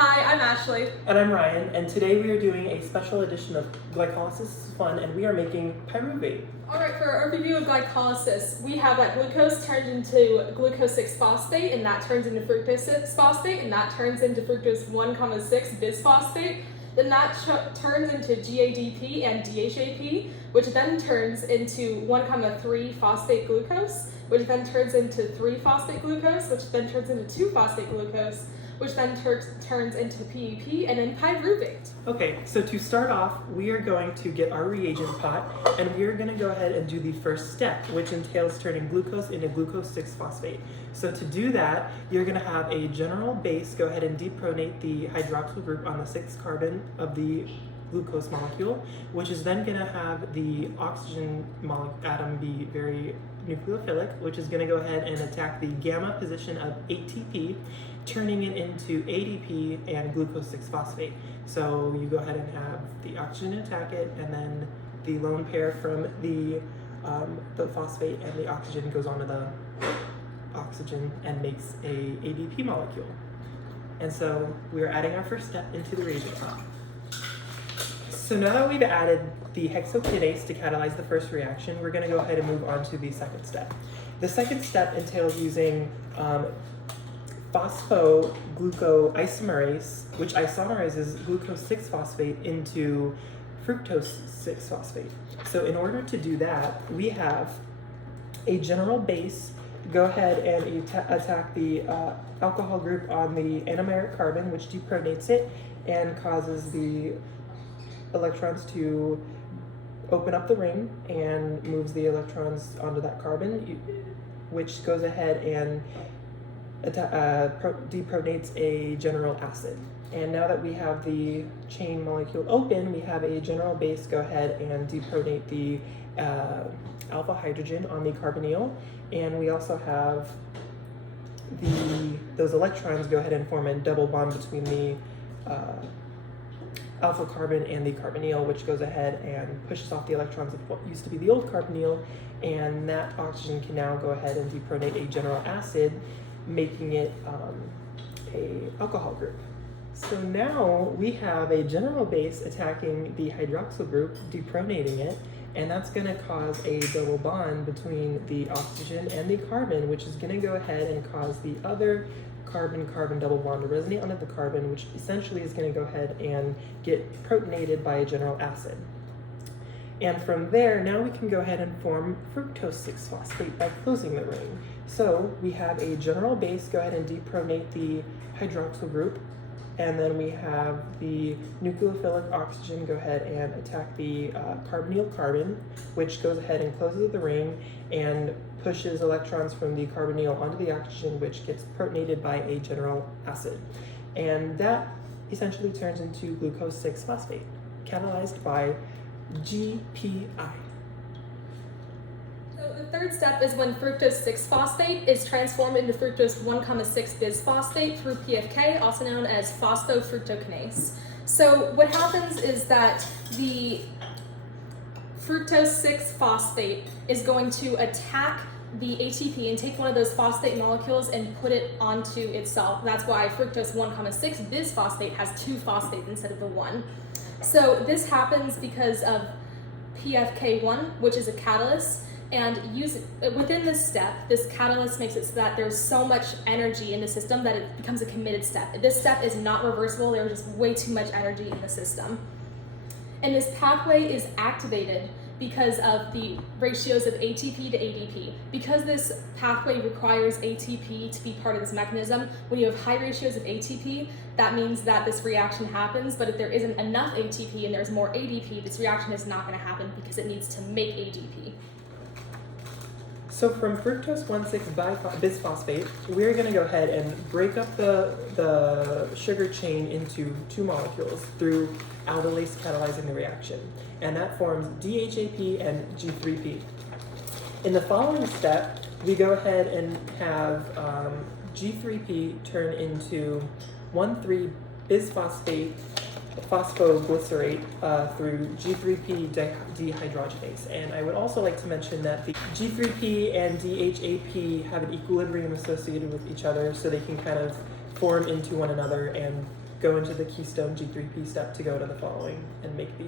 Hi, I'm Ashley. And I'm Ryan, and today we are doing a special edition of Glycolysis is Fun, and we are making pyruvate. Alright, for our review of glycolysis, we have that glucose turns into glucose 6-phosphate, and that turns into fructose 6-phosphate, and that turns into fructose 1,6 bisphosphate. Then that turns into GADP and DHAP, which then turns into 1,3-phosphate glucose, which then turns into 3-phosphate glucose, which then turns into 2-phosphate glucose, which then turns into PEP, and then pyruvate. Okay, so to start off, we are going to get our reagent pot, and we are going to go ahead and do the first step, which entails turning glucose into glucose 6-phosphate. So to do that, you're going to have a general base go ahead and depronate the hydroxyl group on the 6th carbon of the glucose molecule, which is then going to have the oxygen atom be very nucleophilic, which is going to go ahead and attack the gamma position of ATP, turning it into ADP and glucose 6-phosphate. So you go ahead and have the oxygen attack it, and then the lone pair from the phosphate and the oxygen goes onto the oxygen and makes a ADP molecule. And so we're adding our first step into the reagent pot. So now that we've added the hexokinase to catalyze the first reaction, we're going to go ahead and move on to the second step. The second step entails using phosphoglucoisomerase, which isomerizes glucose 6-phosphate into fructose 6-phosphate. So in order to do that, we have a general base go ahead and attack the alcohol group on the anomeric carbon, which depronates it and causes the electrons to open up the ring and moves the electrons onto that carbon, which goes ahead and depronates a general acid. And now that we have the chain molecule open, we have a general base go ahead and depronate the alpha hydrogen on the carbonyl, and we also have those electrons go ahead and form a double bond between the alpha carbon and the carbonyl, which goes ahead and pushes off the electrons of what used to be the old carbonyl, and that oxygen can now go ahead and depronate a general acid, making it a alcohol group. So now we have a general base attacking the hydroxyl group, depronating it, and that's going to cause a double bond between the oxygen and the carbon, which is going to go ahead and cause the other carbon-carbon double bond to resonate onto the carbon, which essentially is going to go ahead and get protonated by a general acid. And from there, now we can go ahead and form fructose 6-phosphate by closing the ring. So we have a general base go ahead and depronate the hydroxyl group, and then we have the nucleophilic oxygen go ahead and attack the carbonyl carbon, which goes ahead and closes the ring and pushes electrons from the carbonyl onto the oxygen, which gets protonated by a general acid. And that essentially turns into glucose 6-phosphate, catalyzed by GPI. So the third step is when fructose 6-phosphate is transformed into fructose 1,6 bisphosphate through PFK, also known as phosphofructokinase. So what happens is that the fructose 6-phosphate is going to attack the ATP and take one of those phosphate molecules and put it onto itself. That's why fructose 1,6 bisphosphate has 2 phosphates instead of the 1. So this happens because of PFK1, which is a catalyst, and within this step, this catalyst makes it so that there's so much energy in the system that it becomes a committed step. This step is not reversible. There's just way too much energy in the system. And this pathway is activated because of the ratios of ATP to ADP. Because this pathway requires ATP to be part of this mechanism, when you have high ratios of ATP, that means that this reaction happens, but if there isn't enough ATP and there's more ADP, this reaction is not going to happen because it needs to make ADP. So from fructose 1,6 bisphosphate, we're going to go ahead and break up the sugar chain into 2 molecules through aldolase catalyzing the reaction. And that forms DHAP and G3P. In the following step, we go ahead and have G3P turn into 1,3 bisphosphate phosphoglycerate through G3P dehydrogenase. And I would also like to mention that the G3P and DHAP have an equilibrium associated with each other, so they can kind of form into one another and go into the keystone G3P step to go to the following and make the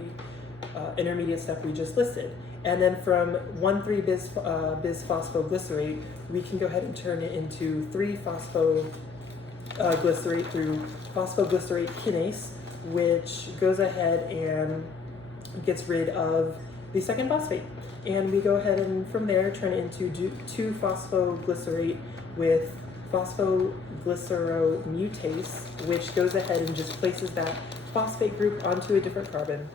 intermediate step we just listed. And then from 1,3-bis-phosphoglycerate, we can go ahead and turn it into 3-phosphoglycerate through phosphoglycerate kinase, which goes ahead and gets rid of the second phosphate. And we go ahead and from there turn it into 2-phosphoglycerate with phosphoglyceromutase, which goes ahead and just places that phosphate group onto a different carbon.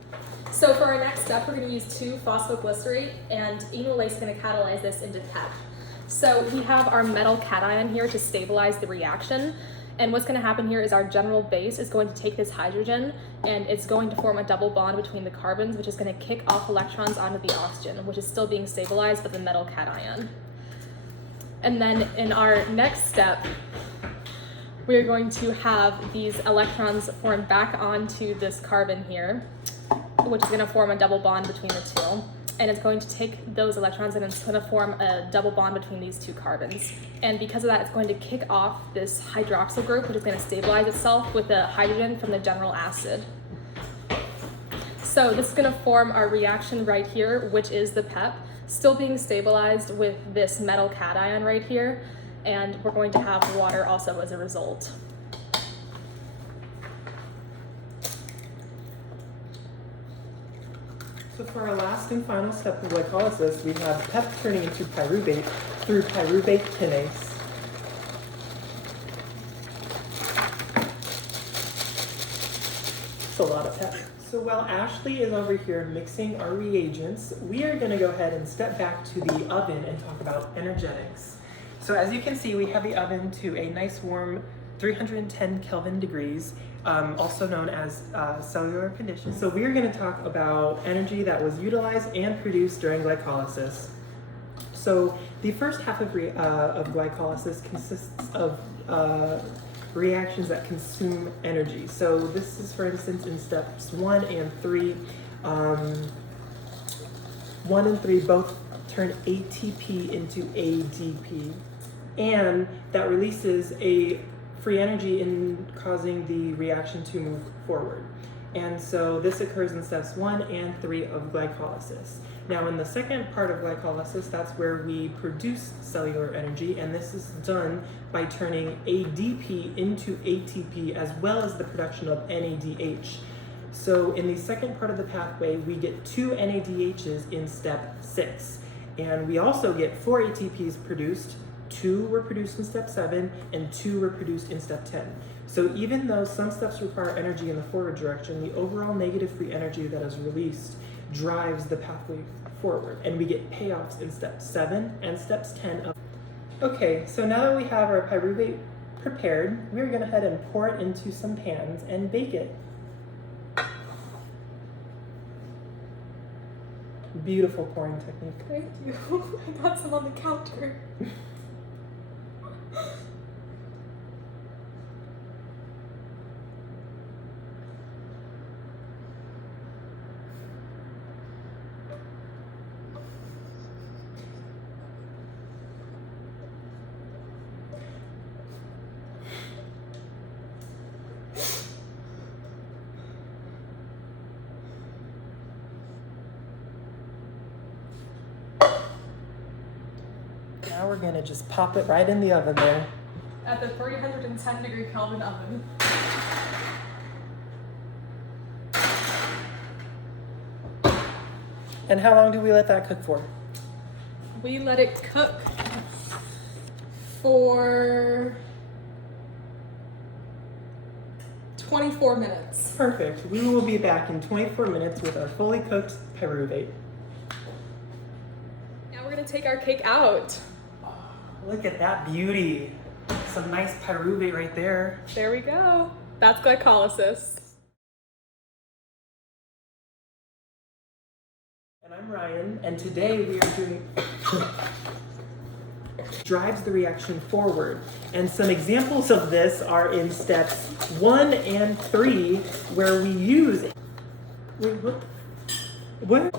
So for our next step, we're going to use 2-phosphoglycerate, and enolase is going to catalyze this into PEP. So we have our metal cation here to stabilize the reaction, and what's going to happen here is our general base is going to take this hydrogen, and it's going to form a double bond between the carbons, which is going to kick off electrons onto the oxygen, which is still being stabilized by the metal cation. And then in our next step, we're going to have these electrons form back onto this carbon here, which is going to form a double bond between the two. And it's going to take those electrons and it's going to form a double bond between these two carbons. And because of that, it's going to kick off this hydroxyl group, which is going to stabilize itself with the hydrogen from the general acid. So this is going to form our reaction right here, which is the PEP, still being stabilized with this metal cation right here. And we're going to have water also as a result. So for our last and final step of glycolysis, we have PEP turning into pyruvate through pyruvate kinase. It's a lot of PEP. So while Ashley is over here mixing our reagents, we are going to go ahead and step back to the oven and talk about energetics. So as you can see, we have the oven to a nice warm 310 Kelvin degrees, also known as cellular conditions. So we're going to talk about energy that was utilized and produced during glycolysis. So the first half of glycolysis consists of reactions that consume energy. So this is, for instance, in steps 1 and 3. 1 and 3 both turn ATP into ADP, and that releases a free energy in causing the reaction to move forward. And so this occurs in steps 1 and 3 of glycolysis. Now in the second part of glycolysis, that's where we produce cellular energy, and this is done by turning ADP into ATP as well as the production of NADH. So in the second part of the pathway, we get 2 NADHs in step 6. And we also get 4 ATPs produced. 2 were produced in step 7 and 2 were produced in step 10. So even though some steps require energy in the forward direction, the overall negative free energy that is released drives the pathway forward, and we get payoffs in step 7 and steps 10. Okay, so now that we have our pyruvate prepared, we're going to head and pour it into some pans and bake it. Beautiful pouring technique. Thank you. I got some on the counter. Now we're gonna just pop it right in the oven there. At the 310 degree Kelvin oven. And how long do we let that cook for? We let it cook for 24 minutes. Perfect. We will be back in 24 minutes with our fully cooked pyruvate. Now we're gonna take our cake out. Look at that beauty. Some nice pyruvate right there. There we go. That's glycolysis. And I'm Ryan, and today we are doing drives the reaction forward. And some examples of this are in steps 1 and 3, where we use what?